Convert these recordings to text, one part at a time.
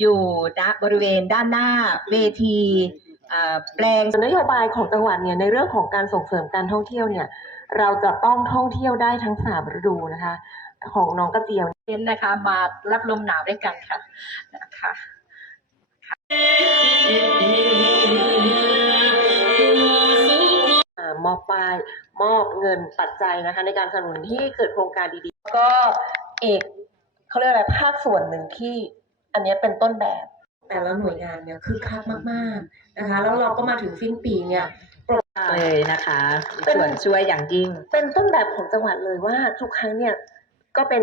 อยู่ณบริเวณด้านหน้าเวทีแปลงนโยบายของจังหวัดเนี่ยในเรื่องของการส่งเสริมการท่องเที่ยวเนี่ยเราจะต้องท่องเที่ยวได้ทั้งสามฤดูนะคะ ของน้องกระเจียวเน้นนะคะ มารับลมหนาวด้วยกันค่ะนะคะมอบป้ายมอบเงินปัจจัยนะคะ ในการสนับสนุนที่เกิดโครงการดีๆ ก็เอกเขาเรียกอะไรภาคส่วนหนึ่งที่ อันเนี้ยเป็นต้นแบบ แต่ละหน่วยงานเนี่ยคือคักมาก ๆนะคะ แล้วเราก็มาถึงสิ้นปีเนี่ยโปรเลยนะคะเป็นส่วนช่วยอย่างยิ่ง เป็นต้นแบบของจังหวัดเลยว่าทุกครั้งเนี่ยก็เป็น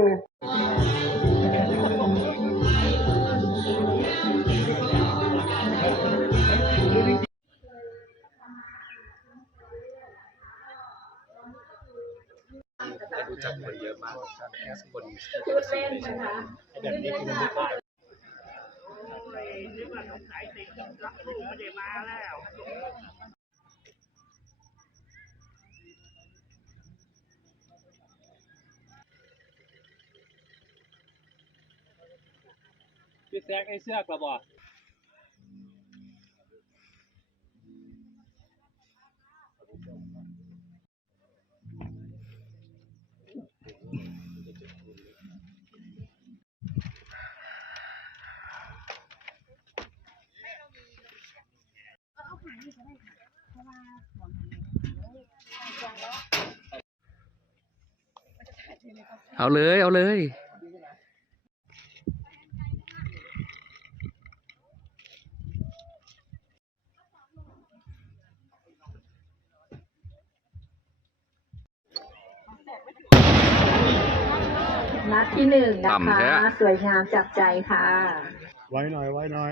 รู้จักคนเยอะมากคนพูด นึกว่าสงสัยติดรับลูกไม่ได้มาแล้วพี่แซกไอ้เสื้อกระบอก เอาเลย เอาเลย นัดที่หนึ่งนะต่ำคะแท้สวยงามจับใจค่ะ ไว้หน่อยไว้หน่อย